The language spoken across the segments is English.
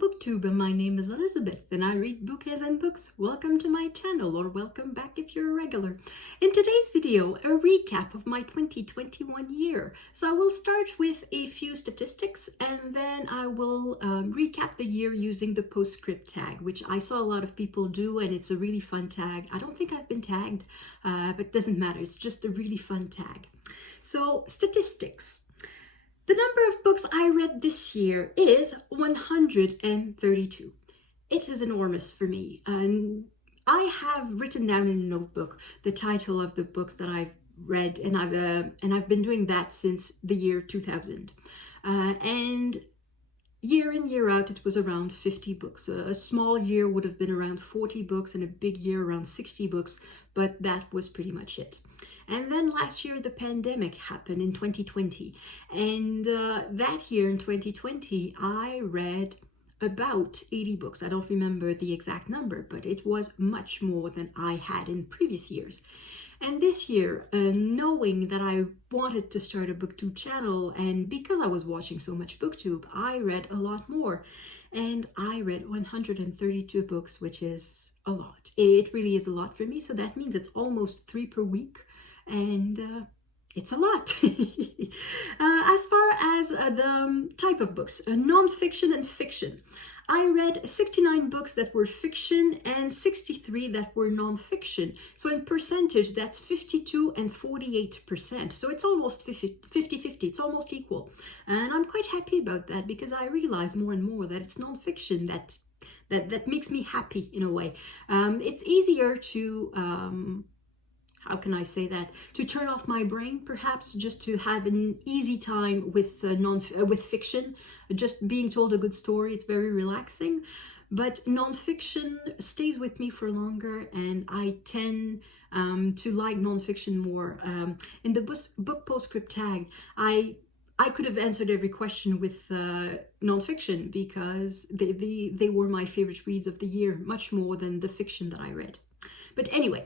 booktube, and my name is Elizabeth and I read bouquets and books. Welcome to my channel, or welcome back if you're a regular. In today's video, a recap of my 2021 year. So I will start with a few statistics and then I will recap the year using the Postscript tag, which I saw a lot of people do, and it's a really fun tag. I don't think I've been tagged, but it doesn't matter. It's just a really fun tag. So statistics. The number of books I read this year is 132. It is enormous for me. And I have written down in a notebook the title of the books that I've read, and I've been doing that since the year 2000. And year in, year out, it was around 50 books. A small year would have been around 40 books and a big year around 60 books, but that was pretty much it. And then last year, the pandemic happened in 2020. And that year in 2020, I read about 80 books. I don't remember the exact number, but it was much more than I had in previous years. And this year, knowing that I wanted to start a booktube channel, and because I was watching so much booktube, I read a lot more. And I read 132 books, which is a lot. It really is a lot for me. So that means it's almost 3 per week. And it's a lot. As far as the type of books, non-fiction and fiction, I read 69 books that were fiction and 63 that were non-fiction. So in percentage, that's 52 and 48%. So it's almost 50-50. It's almost equal. And I'm quite happy about that because I realize more and more that it's non-fiction that makes me happy in a way. It's easier to... how can I say that? To turn off my brain, perhaps, just to have an easy time with with fiction. Just being told a good story, it's very relaxing. But non-fiction stays with me for longer, and I tend to like non-fiction more. In the book Postscript tag, I could have answered every question with non-fiction because they were my favorite reads of the year, much more than the fiction that I read. But anyway,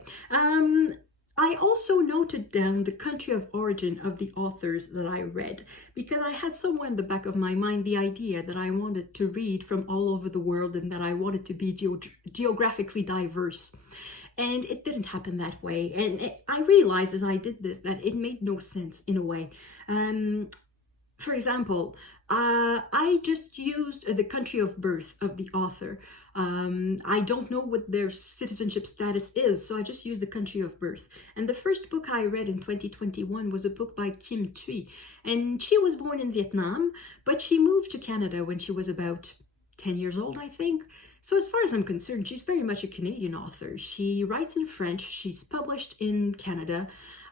I also noted down the country of origin of the authors that I read because I had somewhere in the back of my mind the idea that I wanted to read from all over the world and that I wanted to be geographically diverse. And it didn't happen that way. And I realized as I did this that it made no sense in a way. For example, I just used the country of birth of the author. I don't know what their citizenship status is, so I just used the country of birth. And the first book I read in 2021 was a book by Kim Thuy. And she was born in Vietnam, but she moved to Canada when she was about 10 years old, I think. So as far as I'm concerned, she's very much a Canadian author. She writes in French. She's published in Canada.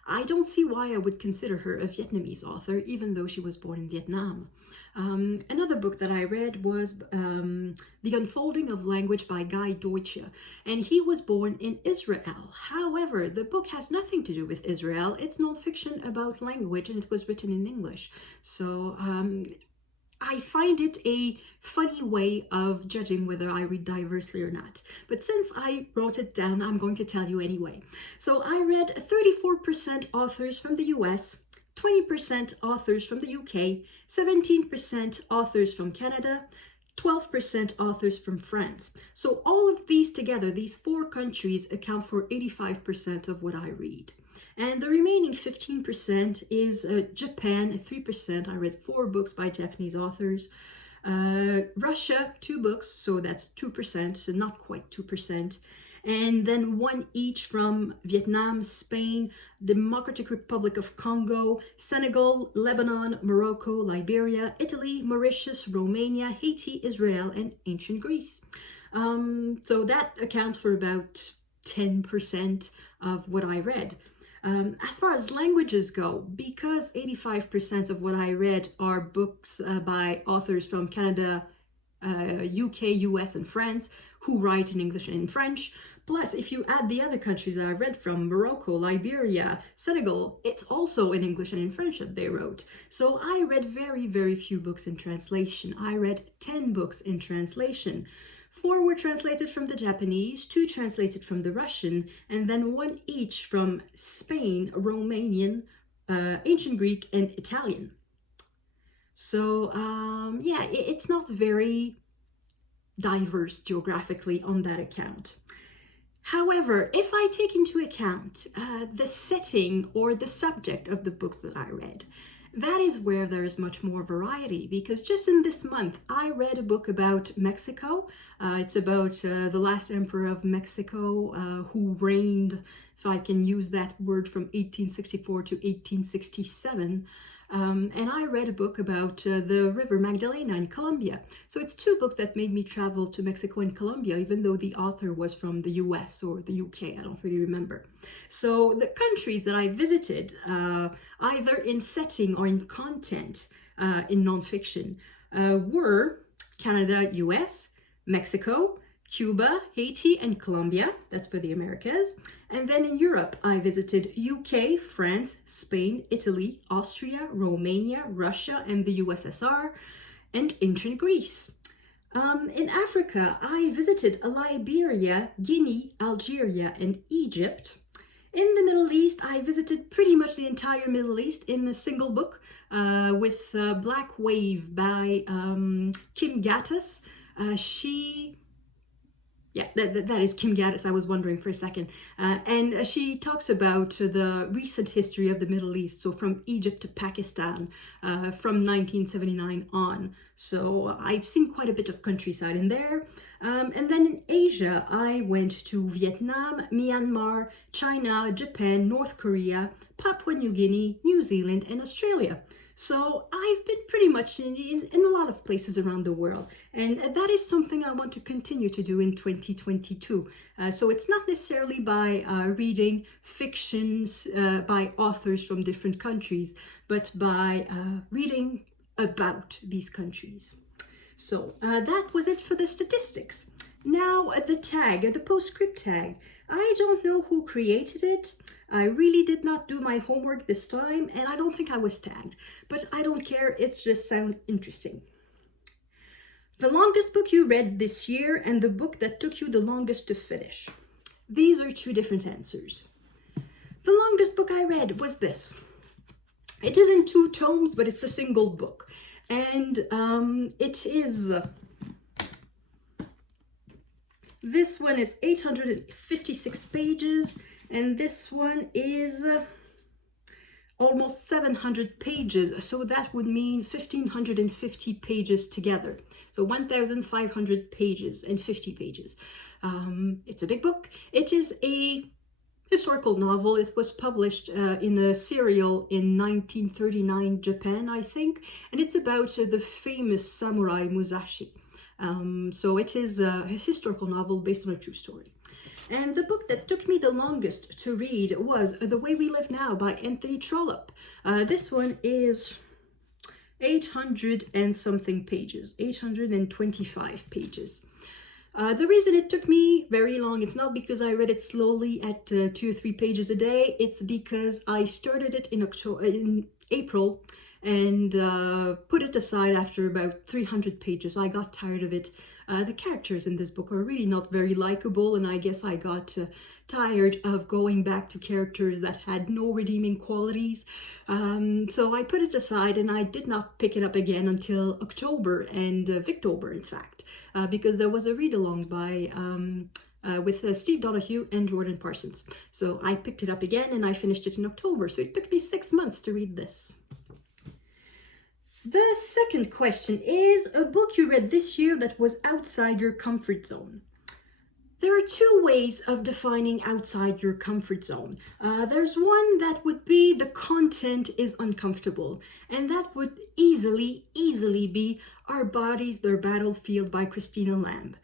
I don't see why I would consider her a Vietnamese author, even though she was born in Vietnam. Another book that I read was The Unfolding of Language by Deutsche, and he was born in Israel. However, the book has nothing to do with Israel. It's non-fiction about language, and it was written in English. So I find it a funny way of judging whether I read diversely or not. But since I wrote it down, I'm going to tell you anyway. So I read 34% authors from the US, 20% authors from the UK, 17% authors from Canada, 12% authors from France. So all of these together, these 4 countries account for 85% of what I read. And the remaining 15% is Japan, 3%. I read 4 books by Japanese authors. Russia, 2 books, so that's 2%, so not quite 2%. And then 1 each from Vietnam, Spain, Democratic Republic of Congo, Senegal, Lebanon, Morocco, Liberia, Italy, Mauritius, Romania, Haiti, Israel, and ancient Greece. So that accounts for about 10% of what I read. As far as languages go, because 85% of what I read are books by authors from Canada, UK, US, and France, who write in English and in French. Plus, if you add the other countries that I've read from, Morocco, Liberia, Senegal, it's also in English and in French that they wrote. So I read very, very few books in translation. I read 10 books in translation. 4 were translated from the Japanese, 2 translated from the Russian, and then 1 each from Spain, Romanian, Ancient Greek, and Italian. So yeah, it's not very diverse geographically on that account. However, if I take into account the setting or the subject of the books that I read, that is where there is much more variety, because just in this month I read a book about Mexico. It's about the last emperor of Mexico who reigned, if I can use that word, from 1864 to 1867. And I read a book about the River Magdalena in Colombia. So it's two books that made me travel to Mexico and Colombia, even though the author was from the US or the UK, I don't really remember. So the countries that I visited, either in setting or in content in nonfiction, were Canada, US, Mexico, Cuba, Haiti, and Colombia. That's for the Americas. And then in Europe, I visited UK, France, Spain, Italy, Austria, Romania, Russia, and the USSR, and ancient Greece. In Africa, I visited Liberia, Guinea, Algeria, and Egypt. In the Middle East, I visited pretty much the entire Middle East in a single book with Black Wave by Kim Gattas. That is Kim Gattas, I was wondering for a second. And she talks about the recent history of the Middle East, so from Egypt to Pakistan, from 1979 on. So I've seen quite a bit of countryside in there. And then in Asia, I went to Vietnam, Myanmar, China, Japan, North Korea, Papua New Guinea, New Zealand, and Australia. So I've been pretty much in a lot of places around the world, and that is something I want to continue to do in 2022. So it's not necessarily by reading fictions by authors from different countries, but by reading about these countries. So that was it for the statistics. Now the tag, the postscript tag. I don't know who created it. I really did not do my homework this time, and I don't think I was tagged, but I don't care, it's just sound interesting. The longest book you read this year and the book that took you the longest to finish. These are two different answers. The longest book I read was this. It is in 2 tomes, but it's a single book, and it is... This one is 856 pages, and this one is almost 700 pages. So that would mean 1,550 pages together. So 1,500 pages and 50 pages. It's a big book. It is a historical novel. It was published in a serial in 1939 Japan, I think. And it's about the famous samurai Musashi. So it is a historical novel based on a true story. And the book that took me the longest to read was The Way We Live Now by Anthony Trollope. This one is 800 and something pages, 825 pages. The reason it took me very long, it's not because I read it slowly at 2 or 3 pages a day. It's because I started it in April and put it aside after about 300 pages. I got tired of it. The characters in this book are really not very likable, and I guess I got tired of going back to characters that had no redeeming qualities. So I put it aside, and I did not pick it up again until October and Victober, in fact, because there was a read-along by with Steve Donahue and Jordan Parsons. So I picked it up again, and I finished it in October. So it took me 6 months to read this. The second question is a book you read this year that was outside your comfort zone. There are 2 ways of defining outside your comfort zone. There's one that would be the content is uncomfortable, and that would easily be Our Bodies, Their Battlefield by Christina Lamb.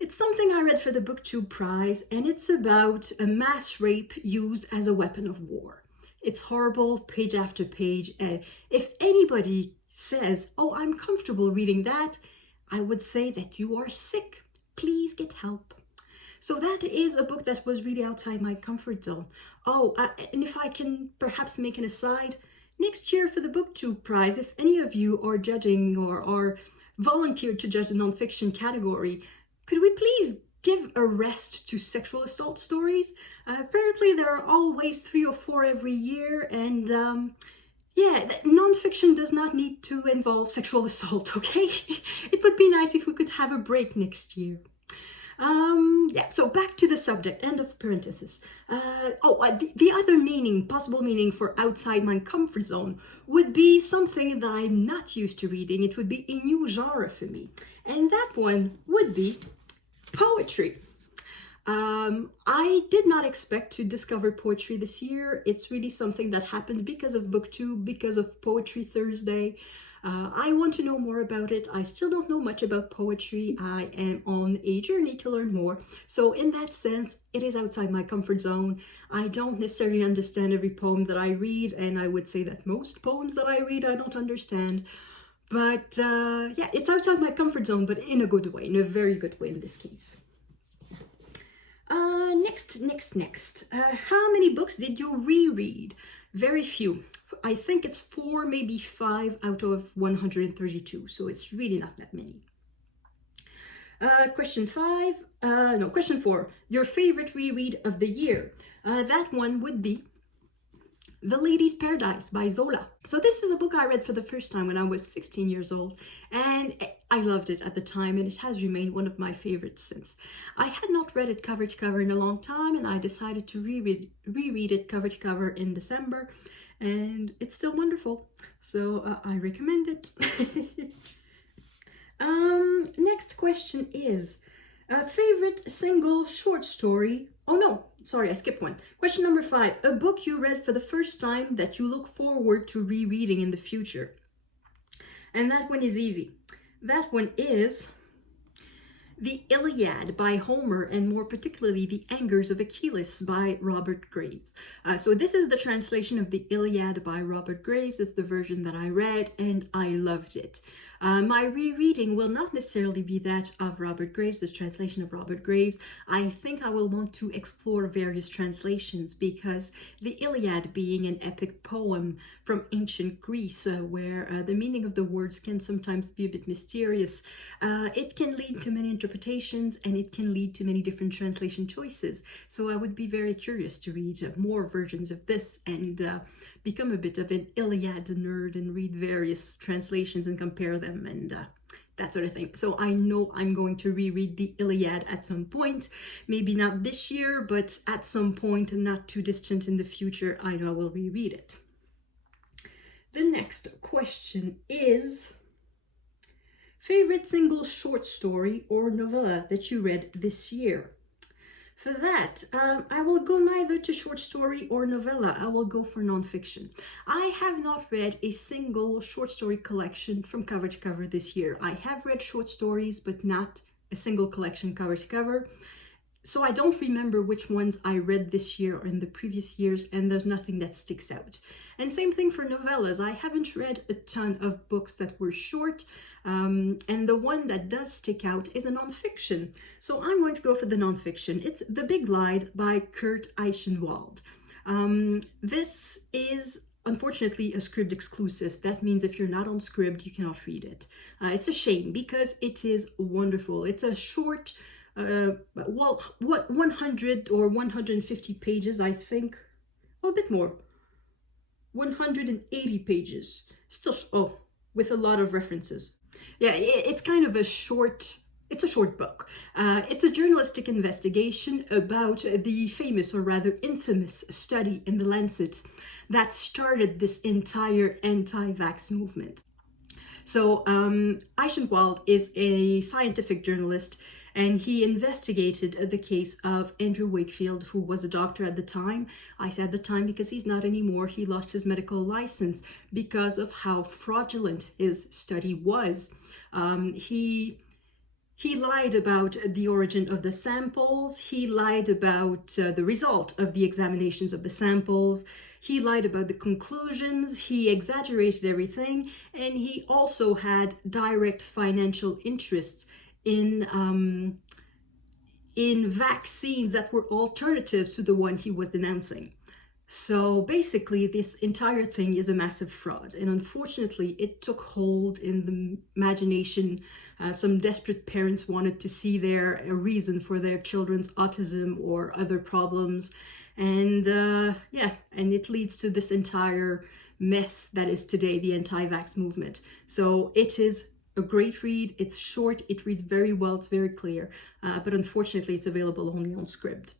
It's something I read for the BookTube Prize, and it's about a mass rape used as a weapon of war. It's horrible, page after page. If anybody says, oh, I'm comfortable reading that, I would say that you are sick. Please get help. So that is a book that was really outside my comfort zone. Oh, and if I can perhaps make an aside, next year for the BookTube Prize, if any of you are judging or volunteered to judge the nonfiction category, could we please give a rest to sexual assault stories? Apparently there are always 3 or 4 every year, and Yeah, non-fiction does not need to involve sexual assault, okay? It would be nice if we could have a break next year. Yeah, so back to the subject, end of parenthesis. The other meaning, possible meaning for outside my comfort zone would be something that I'm not used to reading. It would be a new genre for me. And that one would be poetry. I did not expect to discover poetry this year. It's really something that happened because of BookTube, because of Poetry Thursday. I want to know more about it. I still don't know much about poetry. I am on a journey to learn more. So in that sense, it is outside my comfort zone. I don't necessarily understand every poem that I read, and I would say that most poems that I read, I don't understand. But yeah, it's outside my comfort zone, but in a good way, in a very good way in this case. Next. How many books did you reread? Very few. I think it's 4, maybe 5 out of 132. So it's really not that many. Question 4. Your favorite reread of the year? That one would be The Lady's Paradise by Zola. So this is a book I read for the first time when I was 16 years old, and I loved it at the time, and it has remained one of my favorites since. I had not read it cover to cover in a long time, and I decided to reread it cover to cover in December, and it's still wonderful. So I recommend it. Next question is, favorite single short story? Oh no, sorry, I skipped one. Question number 5, a book you read for the first time that you look forward to rereading in the future. And that one is easy. That one is The Iliad by Homer, and more particularly The Angers of Achilles by Robert Graves. So this is the translation of The Iliad by Robert Graves. It's the version that I read, and I loved it. My rereading will not necessarily be that of Robert Graves, this translation of Robert Graves. I think I will want to explore various translations, because the Iliad being an epic poem from ancient Greece, where the meaning of the words can sometimes be a bit mysterious, it can lead to many interpretations, and it can lead to many different translation choices. So I would be very curious to read more versions of this and become a bit of an Iliad nerd and read various translations and compare them and that sort of thing. So I know I'm going to reread the Iliad at some point, maybe not this year, but at some point not too distant in the future, I know I will reread it. The next question is, favorite single short story or novella that you read this year? For that, I will go neither to short story or novella. I will go for nonfiction. I have not read a single short story collection from cover to cover this year. I have read short stories, but not a single collection cover to cover. So I don't remember which ones I read this year or in the previous years, and there's nothing that sticks out. And same thing for novellas. I haven't read a ton of books that were short, and the one that does stick out is a nonfiction. So I'm going to go for the nonfiction. It's The Big Lie by Kurt Eichenwald. This is unfortunately a Scribd exclusive. That means if you're not on Scribd, you cannot read it. It's a shame, because it is wonderful. It's a short, 100 or 150 pages, I think, or a bit more, 180 pages, still, with a lot of references. Yeah, it's kind of a short, it's a short book. It's a journalistic investigation about the famous, or rather infamous, study in the Lancet that started this entire anti-vax movement. So Eichenwald is a scientific journalist, and he investigated the case of Andrew Wakefield, who was a doctor at the time. I say at the time because he's not anymore. He lost his medical license because of how fraudulent his study was. He lied about the origin of the samples. He lied about the result of the examinations of the samples. He lied about the conclusions. He exaggerated everything. And he also had direct financial interests in vaccines that were alternatives to the one he was denouncing. So basically, this entire thing is a massive fraud. And unfortunately, it took hold in the imagination. Some desperate parents wanted to see there a reason for their children's autism or other problems. And yeah, and it leads to this entire mess that is today the anti-vax movement. So it is a great read. It's short, it reads very well, it's very clear, but unfortunately it's available only on Scribd.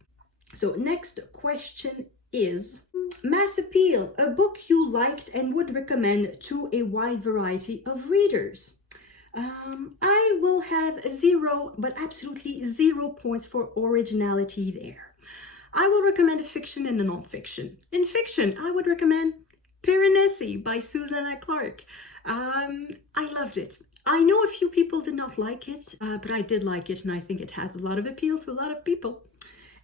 So next question is Mass Appeal, a book you liked and would recommend to a wide variety of readers. I will have 0, but absolutely 0 points for originality there. I will recommend a fiction and a non-fiction. In fiction, I would recommend Piranesi by Susanna Clarke. I loved it. I know a few people did not like it, but I did like it, and I think it has a lot of appeal to a lot of people.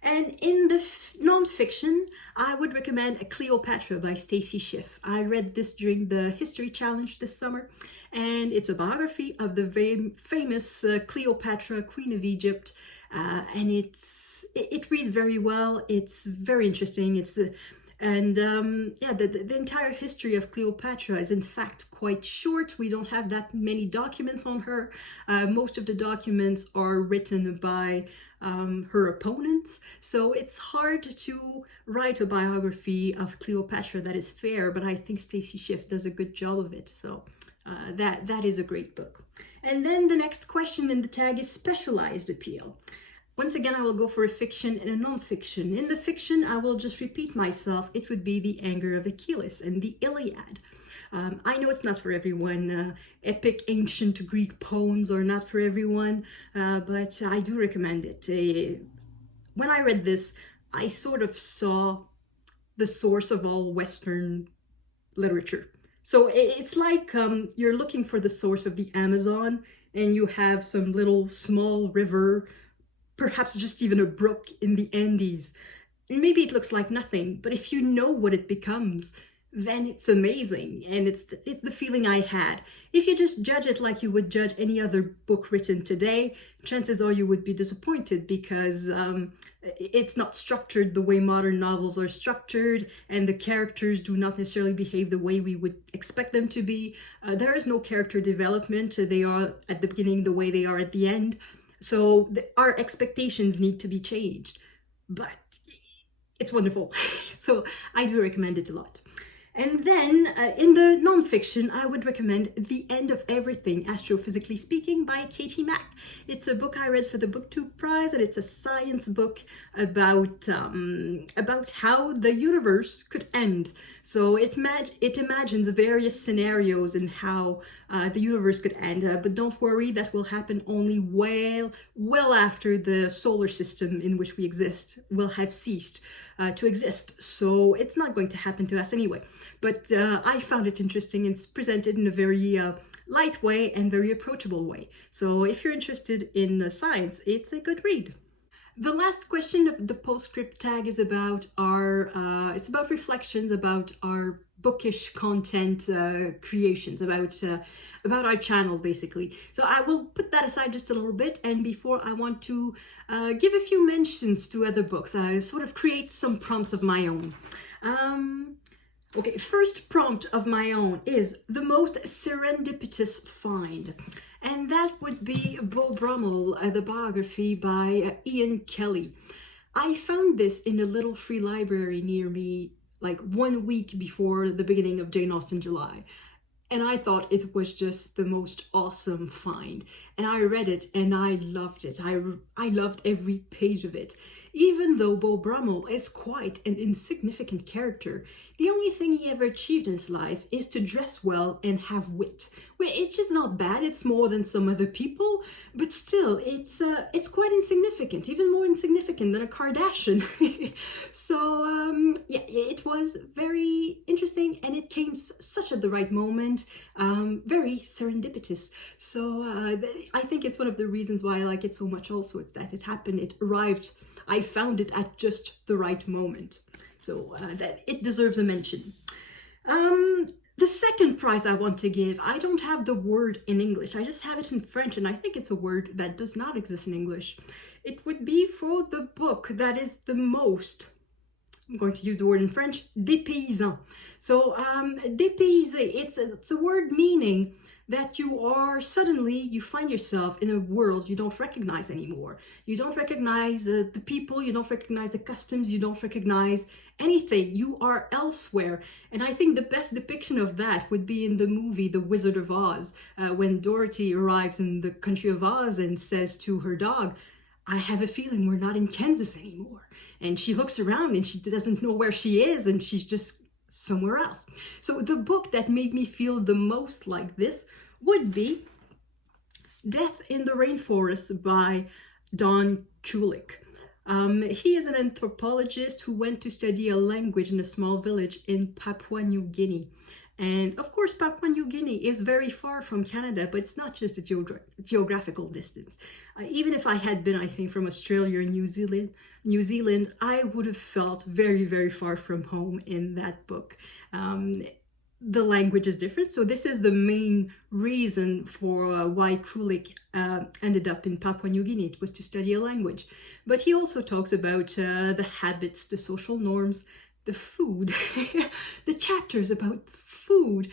And in the non-fiction, I would recommend Cleopatra by Stacy Schiff. I read this during the History Challenge this summer, and it's a biography of the famous Cleopatra, Queen of Egypt, and it reads very well. It's very interesting. The entire history of Cleopatra is in fact quite short. We don't have that many documents on her. Most of the documents are written by her opponents, so it's hard to write a biography of Cleopatra that is fair, but I think Stacy Schiff does a good job of it, so that is a great book. And then the next question in the tag is specialized appeal. Once again, I will go for a fiction and a non-fiction. In the fiction, I will just repeat myself. It would be The Anger of Achilles and the Iliad. I know it's not for everyone. Epic ancient Greek poems are not for everyone, but I do recommend it. When I read this, I sort of saw the source of all Western literature. So it's like you're looking for the source of the Amazon, and you have some little small river, perhaps just even a brook in the Andes. And maybe it looks like nothing, but if you know what it becomes, then it's amazing. And it's the feeling I had. If you just judge it like you would judge any other book written today, chances are you would be disappointed, because it's not structured the way modern novels are structured, and the characters do not necessarily behave the way we would expect them to be. There is no character development. They are at the beginning the way they are at the end. So our expectations need to be changed, but it's wonderful. So I do recommend it a lot. And then in the non-fiction, I would recommend The End of Everything, Astrophysically Speaking by Katie Mack. It's a book I read for the BookTube Prize, and it's a science book about how the universe could end. So it imagines various scenarios and how the universe could end. But don't worry, that will happen only well after the solar system in which we exist will have ceased to exist. So it's not going to happen to us anyway. But I found it interesting. It's presented in a very light way and very approachable way. So if you're interested in science, it's a good read. The last question of the Postscript tag is about it's about reflections about our bookish content creations, about our channel basically. So I will put that aside just a little bit, and before I want to give a few mentions to other books. I sort of create some prompts of my own. Okay, first prompt of my own is the most serendipitous find. And that would be Beau Brummel, the biography by Ian Kelly. I found this in a little free library near me like 1 week before the beginning of Jane Austen July. And I thought it was just the most awesome find. And I read it and I loved it. I loved every page of it. Even though Beau Brummel is quite an insignificant character, the only thing he ever achieved in his life is to dress well and have wit. Well, it's just not bad. It's more than some other people, but still, it's quite insignificant, even more insignificant than a Kardashian. So yeah, it was very interesting, and it came such at the right moment, very serendipitous. So I think it's one of the reasons why I like it so much also, is that it happened, it arrived, I found it at just the right moment. So that it deserves a mention. The second prize I want to give, I don't have the word in English. I just have it in French, and I think it's a word that does not exist in English. It would be for the book that is the most, I'm going to use the word in French, dépaysant. So dépaysé, it's a word meaning that you find yourself in a world you don't recognize anymore. You don't recognize the people, you don't recognize the customs, you don't recognize anything. You are elsewhere. And I think the best depiction of that would be in the movie The Wizard of Oz, when Dorothy arrives in the country of Oz and says to her dog, I have a feeling we're not in Kansas anymore. And she looks around and she doesn't know where she is, and she's just somewhere else. So the book that made me feel the most like this would be Death in the Rainforest by Don Kulick. He is an anthropologist who went to study a language in a small village in Papua New Guinea. And of course, Papua New Guinea is very far from Canada, but it's not just a geographical distance. Even if I had been, I think, from Australia or New Zealand, I would have felt very, very far from home in that book. The language is different, so this is the main reason for why Kulick ended up in Papua New Guinea. It was to study a language. But he also talks about the habits, the social norms, the food, the chapters about food.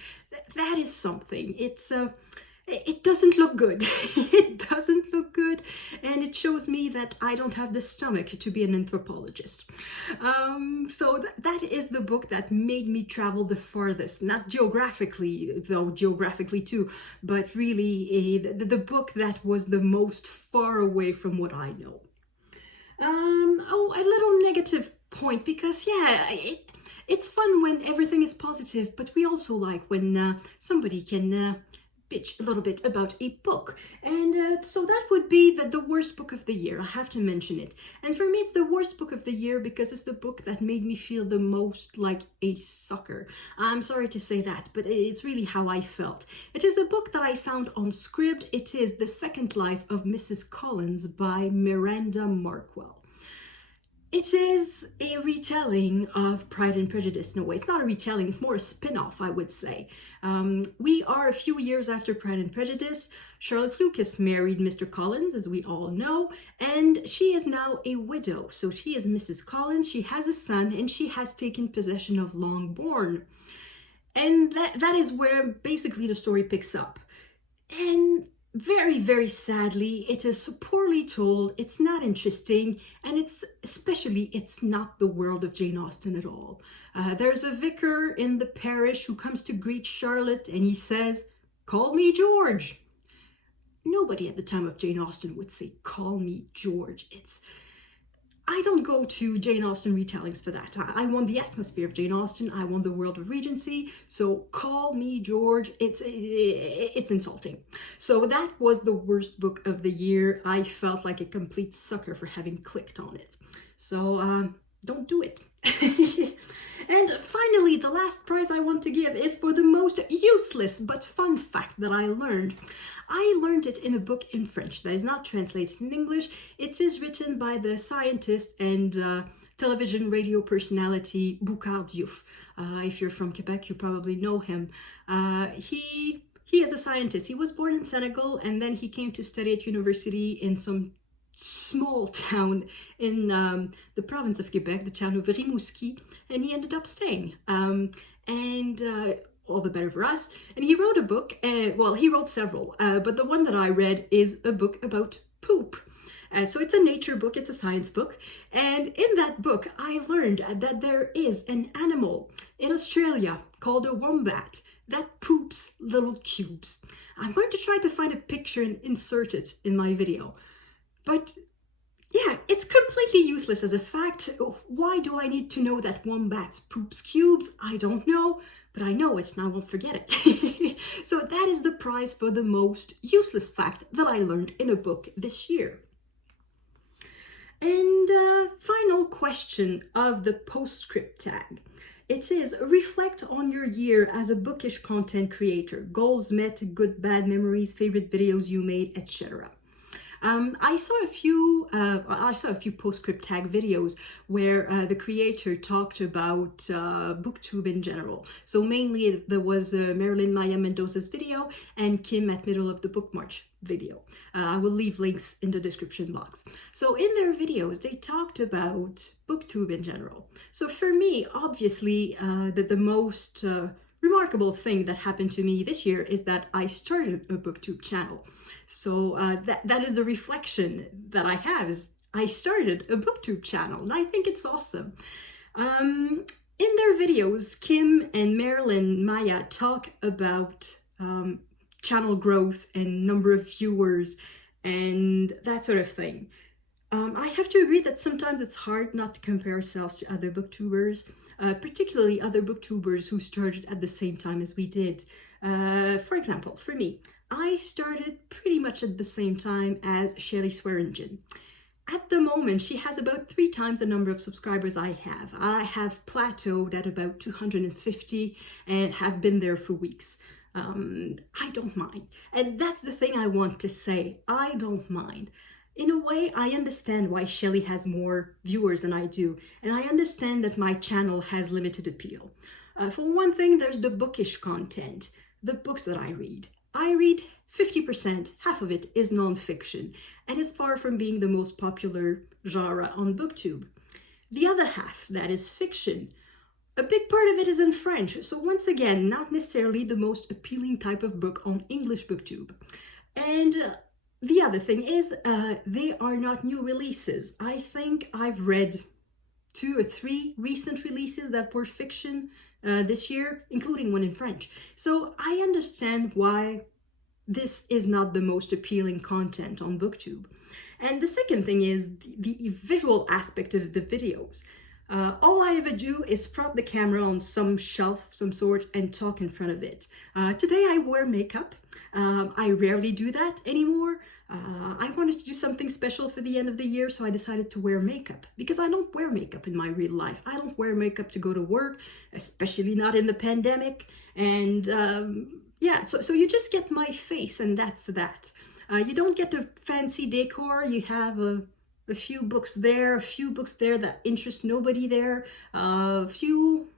That is something. It doesn't look good. It doesn't look good, and it shows me that I don't have the stomach to be an anthropologist. So that is the book that made me travel the farthest, not geographically, though geographically too, but really the book that was the most far away from what I know. A little negative point, because yeah, it's fun when everything is positive, but we also like when somebody can bitch a little bit about a book. And so that would be the worst book of the year. I have to mention it. And for me, it's the worst book of the year because it's the book that made me feel the most like a sucker. I'm sorry to say that, but it's really how I felt. It is a book that I found on Scribd. It is The Second Life of Mrs. Collins by Miranda Markwell. It is a retelling of Pride and Prejudice in a way. It's not a retelling, it's more a spin-off, I would say. We are a few years after Pride and Prejudice. Charlotte Lucas married Mr. Collins, as we all know, and she is now a widow. So she is Mrs. Collins, she has a son, and she has taken possession of Longbourn. And that is where basically the story picks up. And very, very sadly, it is so poorly told, it's not interesting, and it's not the world of Jane Austen at all. There's a vicar in the parish who comes to greet Charlotte, and he says, "Call me George." Nobody at the time of Jane Austen would say, "Call me George." I don't go to Jane Austen retellings for that. I want the atmosphere of Jane Austen. I want the world of Regency. So call me George. It's insulting. So that was the worst book of the year. I felt like a complete sucker for having clicked on it. So don't do it. And finally, the last prize I want to give is for the most useless but fun fact that I learned. I learned it in a book in French that is not translated in English. It is written by the scientist and television radio personality Boucard Diouf. If you're from Quebec, you probably know him. He is a scientist. He was born in Senegal, and then he came to study at university in some small town in the province of Quebec, the town of Rimouski, and he ended up staying. All the better for us. And he wrote a book, well, he wrote several, but the one that I read is a book about poop. So it's a nature book, it's a science book. And in that book, I learned that there is an animal in Australia called a wombat that poops little cubes. I'm going to try to find a picture and insert it in my video. But yeah, it's completely useless as a fact. Why do I need to know that wombats poops cubes? I don't know, but I know it and I won't forget it. So that is the prize for the most useless fact that I learned in a book this year. And final question of the Postscript tag. It is, reflect on your year as a bookish content creator. Goals met, good, bad memories, favorite videos you made, etc. I saw a few Postscript tag videos where the creator talked about booktube in general. So mainly there was Marilyn Maya Mendoza's video and Kim at Middle of the Book March video. I will leave links in the description box. So in their videos, they talked about booktube in general. So for me, obviously, the most remarkable thing that happened to me this year is that I started a booktube channel. So that is the reflection that I have, is I started a booktube channel, and I think it's awesome. In their videos, Kim and Marilyn Maya talk about channel growth and number of viewers and that sort of thing. I have to agree that sometimes it's hard not to compare ourselves to other booktubers, particularly other booktubers who started at the same time as we did. For example, for me, I started pretty much at the same time as Shelley Swearingen. At the moment, she has about 3 times the number of subscribers I have. I have plateaued at about 250 and have been there for weeks. I don't mind. And that's the thing I want to say. I don't mind. In a way, I understand why Shelley has more viewers than I do, and I understand that my channel has limited appeal. For one thing, there's the bookish content, the books that I read. I read 50%, half of it is non-fiction, and it's far from being the most popular genre on BookTube. The other half, that is fiction, a big part of it is in French, so once again, not necessarily the most appealing type of book on English BookTube. And the other thing is, they are not new releases. I think I've read 2 or 3 recent releases that were fiction this year, including one in French. So I understand why this is not the most appealing content on BookTube. And the second thing is the visual aspect of the videos. All I ever do is prop the camera on some shelf of some sort and talk in front of it. Today I wear makeup. I rarely do that anymore. I wanted to do something special for the end of the year, so I decided to wear makeup, because I don't wear makeup in my real life. I don't wear makeup to go to work, especially not in the pandemic. And yeah, so you just get my face, and that's that. You don't get a fancy decor. You have a few books there, a few books there that interest nobody there, a few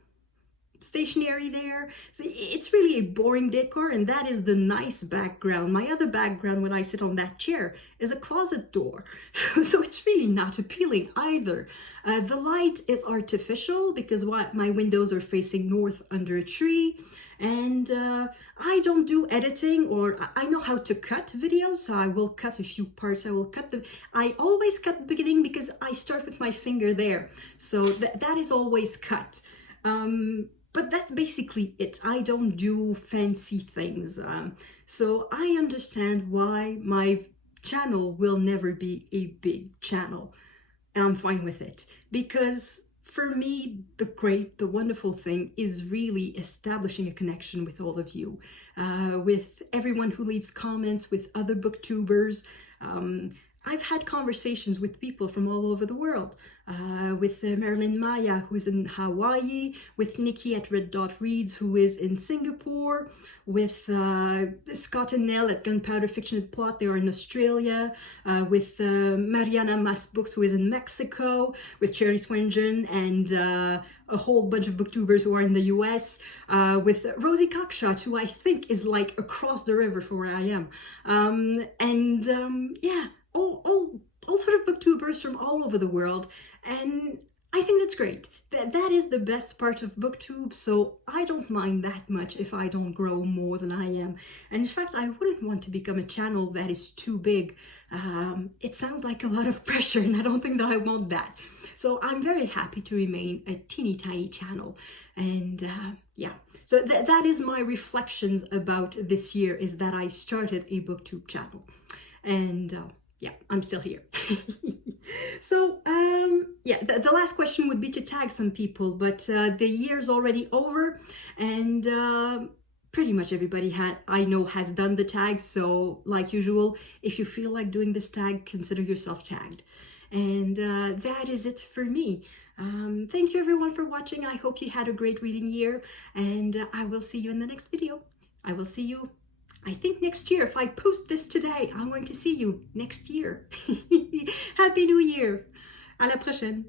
stationery there. So it's really a boring decor, and that is the nice background. My other background when I sit on that chair is a closet door. So it's really not appealing either. The light is artificial because my windows are facing north under a tree, and I don't do editing, or I know how to cut videos, so I will cut a few parts. I always cut the beginning because I start with my finger there, so that is always cut. But that's basically it. I don't do fancy things. So I understand why my channel will never be a big channel. And I'm fine with it. Because for me, the wonderful thing is really establishing a connection with all of you. With everyone who leaves comments, with other booktubers. I've had conversations with people from all over the world, with Marilyn Maya, who's in Hawaii, with Nikki at Red Dot Reads, who is in Singapore, with Scott and Nell at Gunpowder Fiction and Plot, they are in Australia, with Mariana Mas Books, who is in Mexico, with Shelley Swearingen, and a whole bunch of booktubers who are in the US, with Rosie Cockshot, who I think is like across the river from where I am. Yeah, all sort of booktubers from all over the world, and I think that's great. That is the best part of booktube, so I don't mind that much if I don't grow more than I am. And in fact, I wouldn't want to become a channel that is too big. It sounds like a lot of pressure, and I don't think that I want that. So I'm very happy to remain a teeny tiny channel. And yeah, so that is my reflections about this year, is that I started a booktube channel. And yeah, I'm still here. So yeah, the last question would be to tag some people, but the year's already over, and pretty much everybody I know has done the tags. So like usual, if you feel like doing this tag, consider yourself tagged. And that is it for me. Thank you everyone for watching. I hope you had a great reading year, and I will see you in the next video. I will see you, I think, next year. If I post this today, I'm going to see you next year. Happy New Year! À la prochaine!